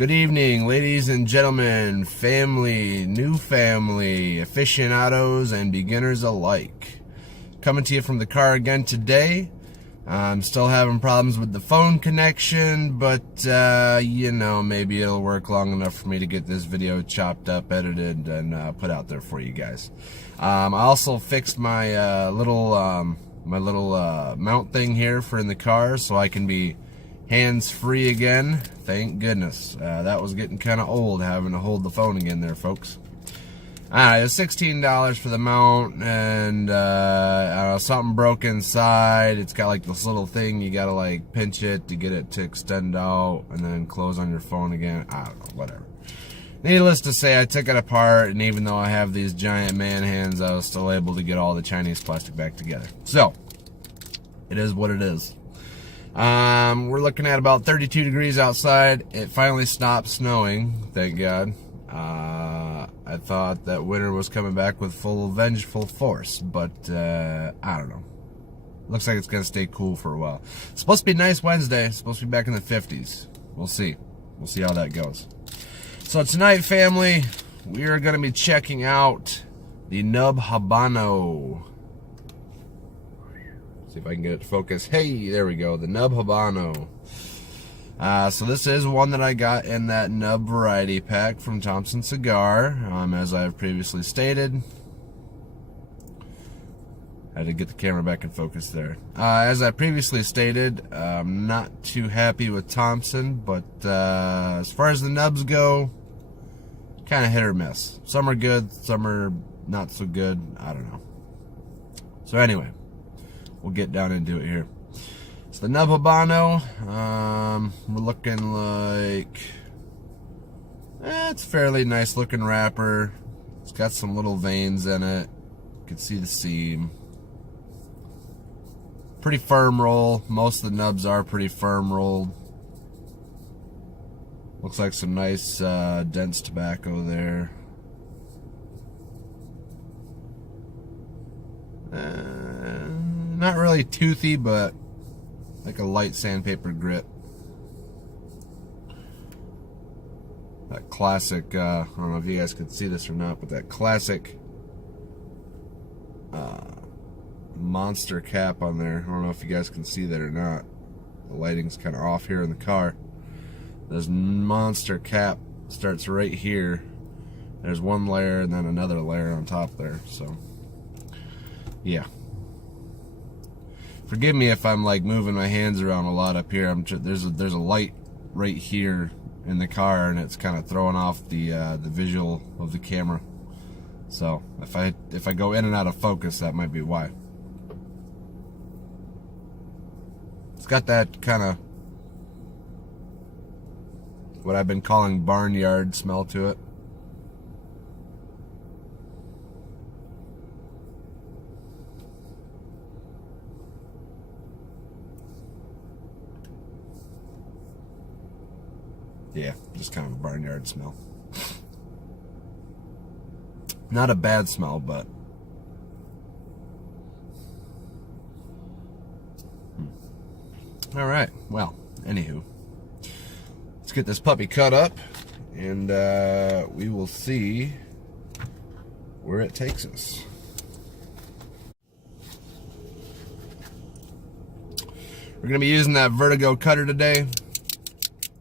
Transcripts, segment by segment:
Good evening, ladies and gentlemen, family, new family, aficionados, and beginners alike. Coming to you from the car again today. I'm still having problems with the phone connection, but, you know, maybe it'll work long enough for me to get this video chopped up, edited, and put out there for you guys. I also fixed my little mount thing here for in the car so I can be hands-free again. Thank goodness. That was getting kind of old, having to hold the phone again there, folks. Alright, it was $16 for the mount, and I don't know, something broke inside. It's got like this little thing, you gotta like pinch it to get it to extend out, and then close on your phone again. I don't know, whatever. Needless to say, I took it apart, and even though I have these giant man hands, I was still able to get all the Chinese plastic back together. So, it is what it is. We're looking at about 32 degrees outside. It finally stopped snowing, thank God. I thought that winter was coming back with full vengeful force, but I don't know. Looks like it's gonna stay cool for a while. It's supposed to be a nice Wednesday. It's supposed to be back in the 50s. We'll see. We'll see how that goes. So tonight, family, we are gonna be checking out the NUB Habano. See if I can get it to focus. Hey, there we go. The NUB Habano. So this is one that I got in that NUB variety pack from Thompson Cigar, as I've previously stated. I had to get the camera back in focus there. As I previously stated, I'm not too happy with Thompson, but as far as the NUBs go, kind of hit or miss. Some are good, some are not so good. I don't know. So anyway, we'll get down into it here. So the NUB Habano, we're looking like, it's a fairly nice looking wrapper. It's got some little veins in it. You can see the seam. Pretty firm roll. Most of the nubs are pretty firm rolled. Looks like some nice dense tobacco there. Not really toothy, but like a light sandpaper grit. That classic, I don't know if you guys can see this or not, but that classic monster cap on there. I don't know if you guys can see that or not. The lighting's kind of off here in the car. This monster cap starts right here. There's one layer and then another layer on top there. So, yeah. Forgive me if I'm like moving my hands around a lot up here. There's a light right here in the car, and it's kind of throwing off the visual of the camera. So if I go in and out of focus, that might be why. It's got that kind of what I've been calling barnyard smell to it. Yeah, just kind of a barnyard smell. Not a bad smell, but alright, well, anywho, let's get this puppy cut up, and we will see where it takes us. We're going to be using that Vertigo cutter today.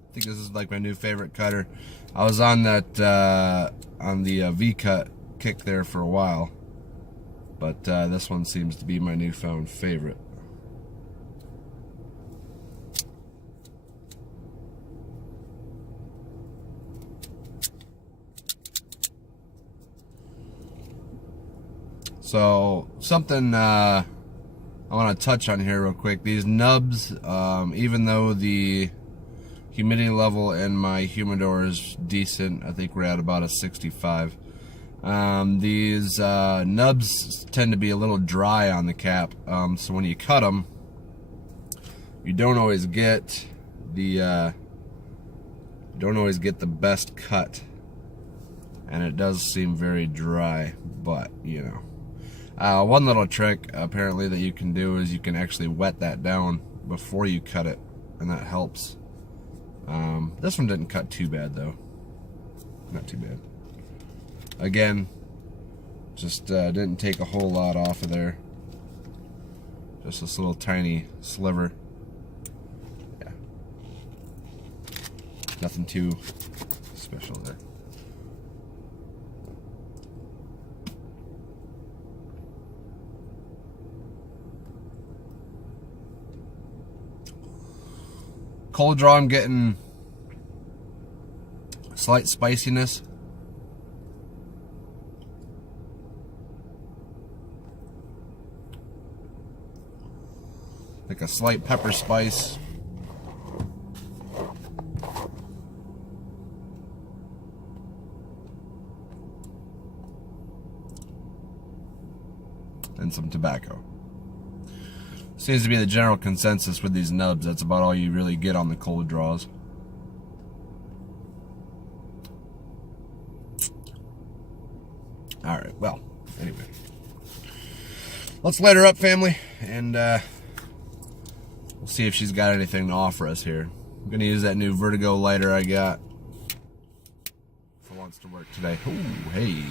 I think this is like my new favorite cutter. I was on that on the V-cut kick there for a while, but this one seems to be my newfound favorite. So something I want to touch on here real quick. These nubs, even though the humidity level in my humidor is decent, I think we're at about a 65. These nubs tend to be a little dry on the cap, so when you cut them, you don't always get the best cut, and it does seem very dry. But you know, one little trick apparently that you can do is you can actually wet that down before you cut it, and that helps. This one didn't cut too bad though. Not too bad. Again, just didn't take a whole lot off of there. Just this little tiny sliver. Yeah. Nothing too special there. Cold draw, I'm getting slight spiciness. Like a slight pepper spice. And some tobacco. Seems to be the general consensus with these nubs. That's about all you really get on the cold draws. Alright, well, anyway. Let's light her up, family, and we'll see if she's got anything to offer us here. I'm going to use that new Vertigo lighter I got. If it wants to work today. Ooh, hey.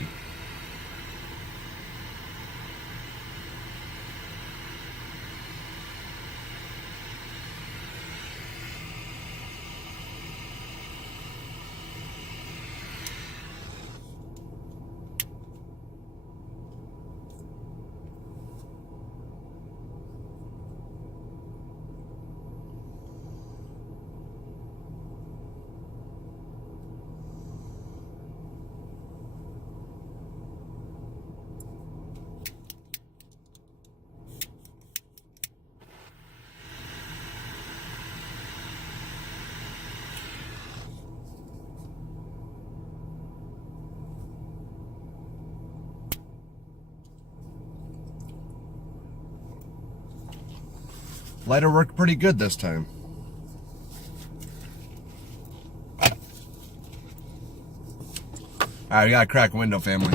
Lighter worked pretty good this time. Alright, we gotta crack a window, family.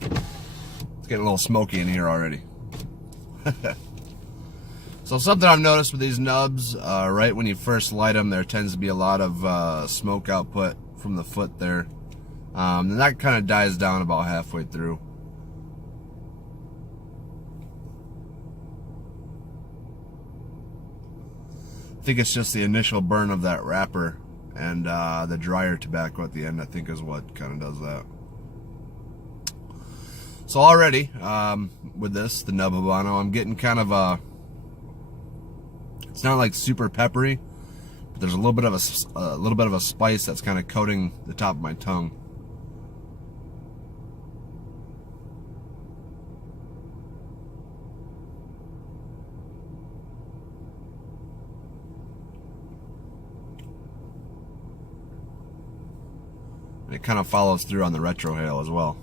It's getting a little smoky in here already. So something I've noticed with these nubs, right when you first light them, there tends to be a lot of smoke output from the foot there. And that kind of dies down about halfway through. I think it's just the initial burn of that wrapper and the drier tobacco at the end, I think, is what kind of does that. So already, with this, the NUB Habano, I'm getting kind of a, it's not like super peppery, but there's a little bit of a spice that's kind of coating the top of my tongue. It kind of follows through on the retrohale as well.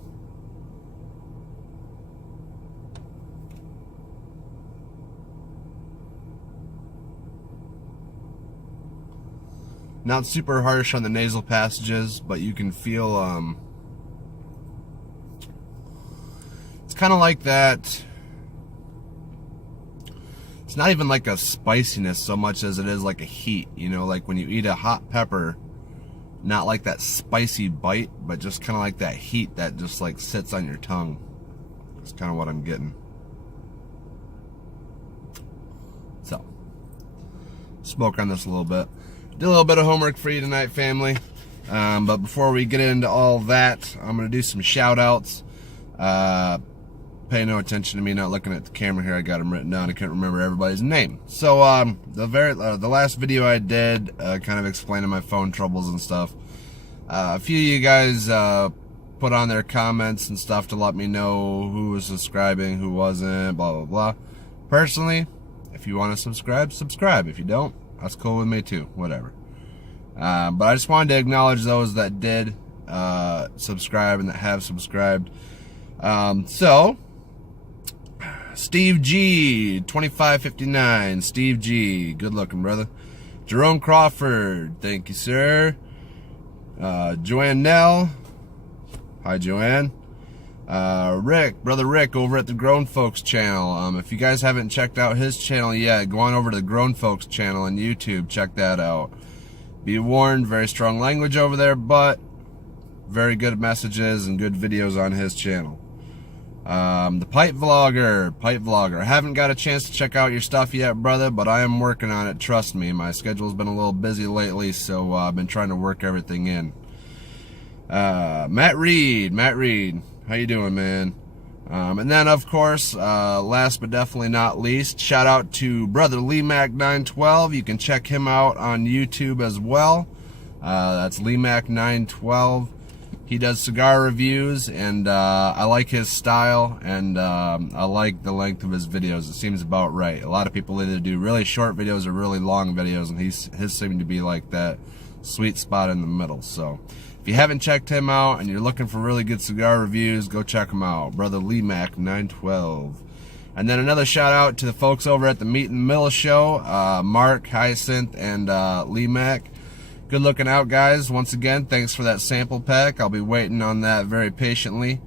Not super harsh on the nasal passages, but you can feel it's kind of like that. It's not even like a spiciness so much as it is like a heat, you know, like when you eat a hot pepper. Not like that spicy bite, but just kind of like that heat that just like sits on your tongue. That's kind of what I'm getting. So, smoke on this a little bit. Did a little bit of homework for you tonight, family. But before we get into all that, I'm going to do some shout outs. Pay no attention to me not looking at the camera here. I got them written down. I couldn't remember everybody's name. So the last video I did, kind of explaining my phone troubles and stuff. A few of you guys put on their comments and stuff to let me know who was subscribing, who wasn't, blah blah blah. Personally, if you want to subscribe, subscribe. If you don't, that's cool with me too. Whatever. But I just wanted to acknowledge those that did subscribe and that have subscribed. So. Steve G, 2559. Steve G, good looking, brother. Jerome Crawford, thank you, sir. Joanne Nell, hi, Joanne. Rick, brother Rick, over at the Grown Folks channel. If you guys haven't checked out his channel yet, go on over to the Grown Folks channel on YouTube. Check that out. Be warned, very strong language over there, but very good messages and good videos on his channel. The Pipe Vlogger. I haven't got a chance to check out your stuff yet, brother, but I am working on it, trust me. My schedule's been a little busy lately, so I've been trying to work everything in. Matt Reed, how you doing, man? And then, of course, last but definitely not least, shout out to brother LeeMac912. You can check him out on YouTube as well. That's LeeMac912. He does cigar reviews, and I like his style, and I like the length of his videos. It seems about right. A lot of people either do really short videos or really long videos, and his seem to be like that sweet spot in the middle. So if you haven't checked him out and you're looking for really good cigar reviews, go check him out, brother LeeMac912. And then another shout out to the folks over at the Meet in the Middle show, Mark, Hyacinth, and LeeMac. Good looking out, guys. Once again, thanks for that sample pack. I'll be waiting on that very patiently.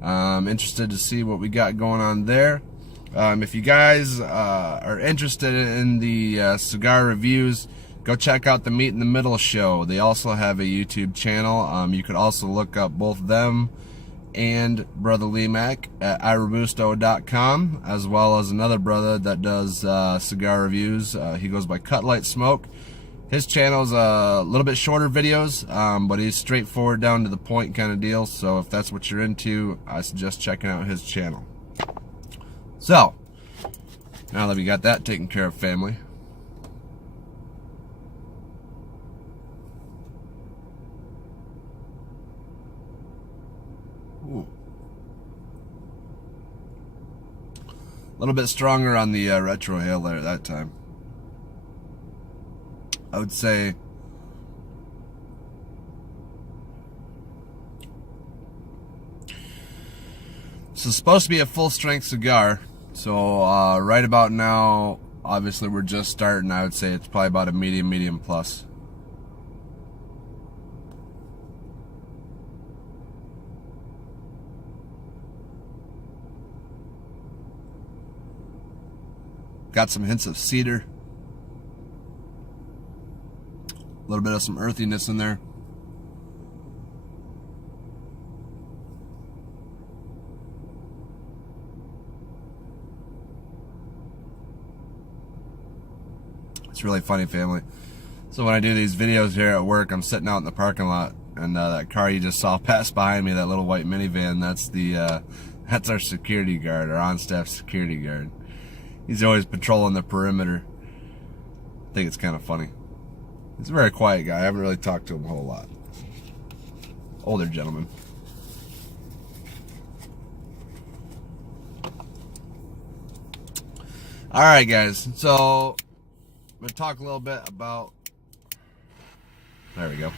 Interested to see what we got going on there. If you guys are interested in the cigar reviews, go check out the Meet in the Middle show. They also have a YouTube channel. You could also look up both them and brother LeeMac at irobusto.com, as well as another brother that does cigar reviews. He goes by Cut Light Smoke. His channel's a little bit shorter videos, but he's straightforward, down to the point kind of deal. So if that's what you're into, I suggest checking out his channel. So, now that we got that taken care of, family, ooh. A little bit stronger on the retrohale there that time. I would say this is supposed to be a full strength cigar, so right about now, obviously we're just starting. I would say it's probably about a medium plus. Got some hints of cedar. A little bit of some earthiness in there. It's really funny, family. So when I do these videos here at work, I'm sitting out in the parking lot, and that car you just saw pass behind me, that little white minivan, that's our security guard, our on-staff security guard. He's always patrolling the perimeter. I think it's kind of funny. He's a very quiet guy. I haven't really talked to him a whole lot. Older gentleman. Alright, guys. So, I'm going to talk a little bit about... There we go.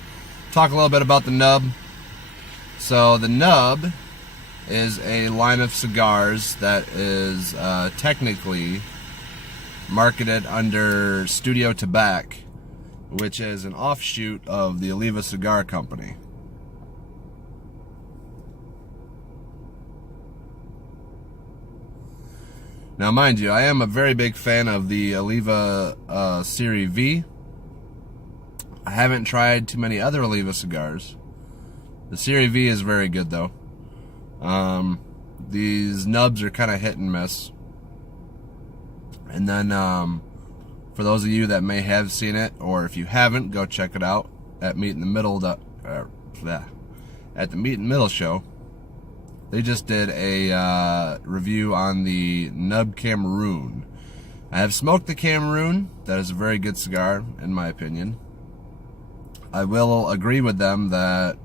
Talk a little bit about the NUB. So, the NUB is a line of cigars that is technically marketed under Studio Tobacco, which is an offshoot of the Oliva Cigar Company. Now, mind you, I am a very big fan of the Oliva Series V. I haven't tried too many other Oliva cigars. The Series V is very good, though. These nubs are kind of hit and miss. And then, for those of you that may have seen it, or if you haven't, go check it out at Meet in the Middle. At the Meet in the Middle show, they just did a review on the NUB Cameroon. I have smoked the Cameroon. That is a very good cigar, in my opinion. I will agree with them that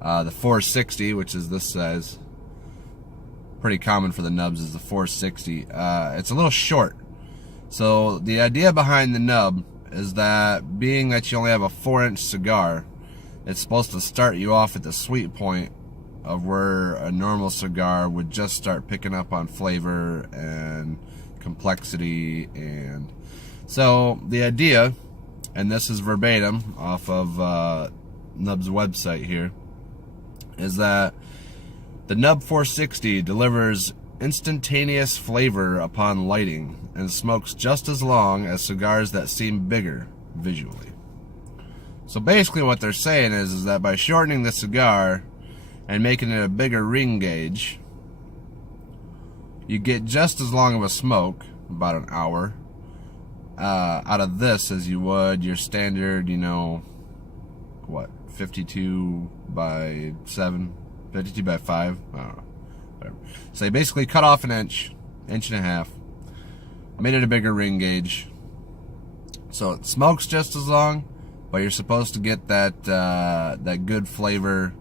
the 460, which is this size, pretty common for the nubs, is the 460. It's a little short. So the idea behind the nub is that being that you only have a 4-inch cigar, it's supposed to start you off at the sweet point of where a normal cigar would just start picking up on flavor and complexity. And so the idea, and this is verbatim off of NUB's website here, is that the NUB 460 delivers instantaneous flavor upon lighting and smokes just as long as cigars that seem bigger visually. So basically what they're saying is that by shortening the cigar and making it a bigger ring gauge, you get just as long of a smoke, about an hour, out of this as you would your standard, you know, what, 52 by 7, 52 by 5, I don't know, whatever. So they basically cut off an inch, inch and a half, made it a bigger ring gauge, so it smokes just as long, but you're supposed to get that that good flavor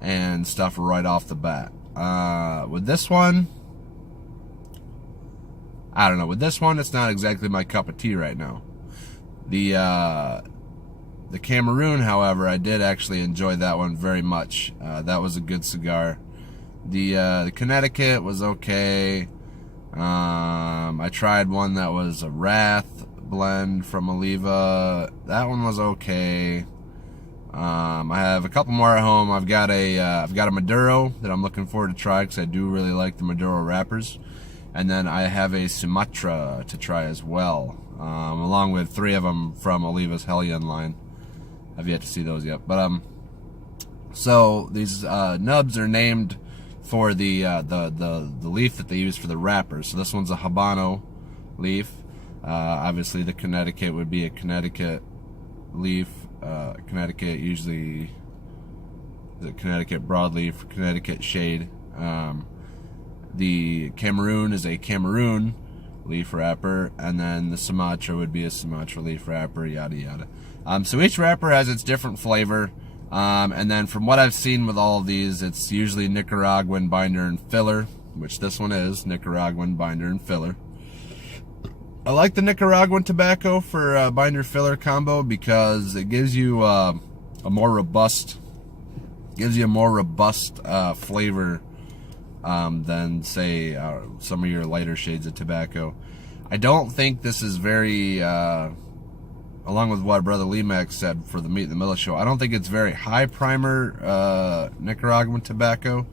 and stuff right off the bat. With this one, I don't know. With this one, it's not exactly my cup of tea right now. The Cameroon, however, I did actually enjoy that one very much. That was a good cigar. The Connecticut was okay. I tried one that was a Wrath blend from Oliva. That one was okay. I have a couple more at home. I've got a Maduro that I'm looking forward to try because I do really like the Maduro wrappers. And then I have a Sumatra to try as well, along with 3 of them from Oliva's Hellion line. I've yet to see those yet. But so these nubs are named for the leaf that they use for the wrappers. So this one's a Habano leaf. Obviously the Connecticut would be a Connecticut leaf. Connecticut usually is a Connecticut broadleaf, Connecticut shade. The Cameroon is a Cameroon leaf wrapper, and then the Sumatra would be a Sumatra leaf wrapper, yada yada. So each wrapper has its different flavor, and then from what I've seen with all of these, it's usually Nicaraguan binder and filler, which this one is, Nicaraguan binder and filler. I like the Nicaraguan tobacco for binder filler combo because it gives you a more robust flavor than say some of your lighter shades of tobacco. I don't think this is very, along with what Brother Lee-Mac said for the Meat in the Middle show, I don't think it's very high primer Nicaraguan tobacco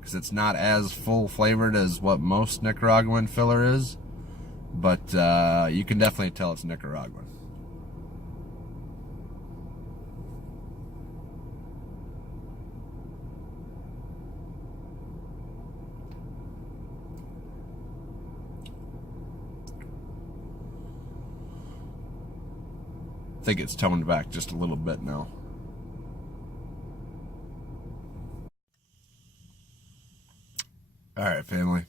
because it's not as full flavored as what most Nicaraguan filler is. But you can definitely tell it's Nicaraguan. I think it's toned back just a little bit now. Alright, family.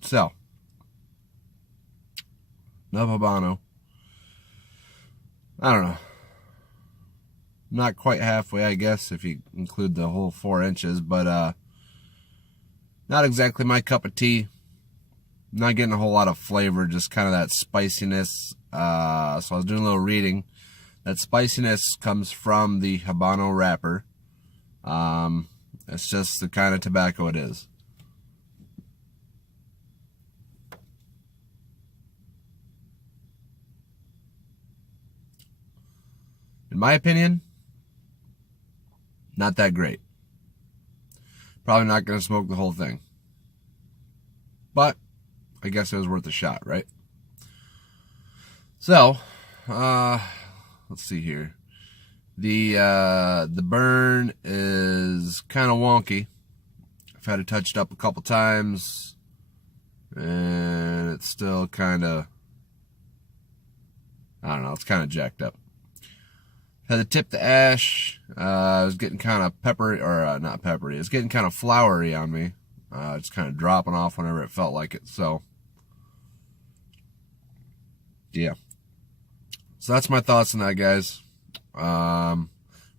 So, NUB Habano. I don't know. Not quite halfway, I guess, if you include the whole 4 inches, but not exactly my cup of tea. Not getting a whole lot of flavor, just kind of that spiciness. So I was doing a little reading. That spiciness comes from the Habano wrapper. It's just the kind of tobacco it is. In my opinion, not that great. Probably not going to smoke the whole thing. But I guess it was worth a shot, right? So, let's see here. The burn is kind of wonky. I've had it touched up a couple times, and it's still kind of, I don't know, it's kind of jacked up. Had to tip the ash. It was getting kind of peppery, or not peppery. It's getting kind of floury on me. It's kind of dropping off whenever it felt like it. So, yeah. So that's my thoughts on that, guys. Probably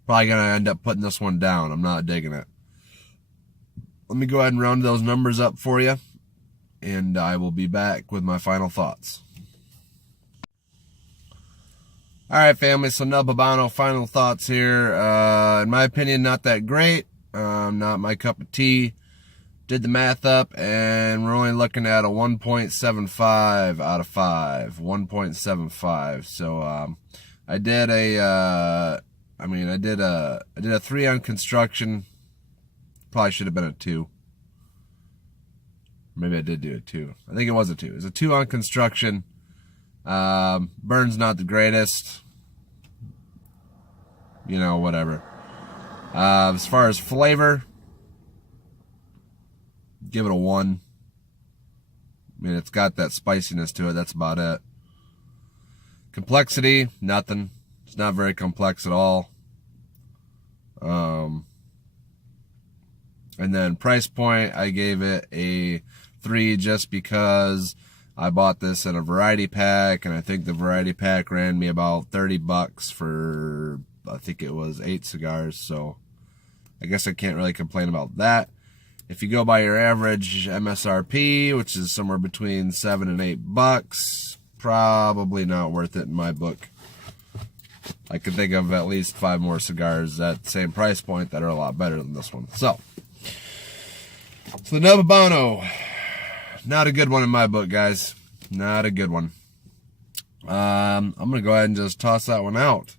gonna end up putting this one down. I'm not digging it. Let me go ahead and round those numbers up for you, and I will be back with my final thoughts. Alright, family, so NUB Habano, final thoughts here. In my opinion, not that great. Not my cup of tea. Did the math up, and we're only looking at a 1.75 out of 5. 1.75. So, I did a 3 on construction. Probably should have been a 2. Maybe I did do a 2. I think it was a 2. It was a 2 on construction. Burn's not the greatest. you know, whatever. As far as flavor, give it a 1. I mean, it's got that spiciness to it. That's about it. Complexity, nothing. It's not very complex at all. And then price point, I gave it a 3 just because I bought this in a variety pack, and I think the variety pack ran me about $30 for, I think it was 8 cigars, so I guess I can't really complain about that. If you go by your average MSRP, which is somewhere between $7 and $8, probably not worth it in my book. I could think of at least 5 more cigars at the same price point that are a lot better than this one. So the NUB Habano, not a good one in my book, guys. Not a good one. I'm going to go ahead and just toss that one out.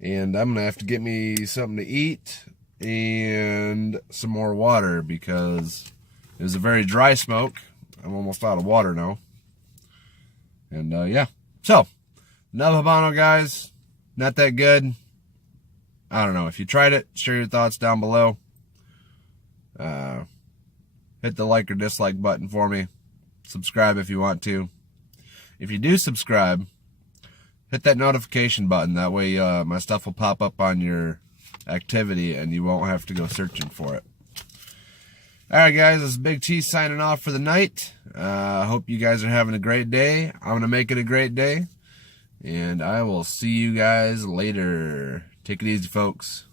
And I'm going to have to get me something to eat and some more water because it was a very dry smoke. I'm almost out of water now. And yeah. So, NUB Habano, guys. Not that good. I don't know. If you tried it, share your thoughts down below. Hit the like or dislike button for me. Subscribe if you want to. If you do subscribe, hit that notification button. That way my stuff will pop up on your activity and you won't have to go searching for it. Alright guys, this is Big T signing off for the night. I hope you guys are having a great day. I'm going to make it a great day. And I will see you guys later. Take it easy, folks.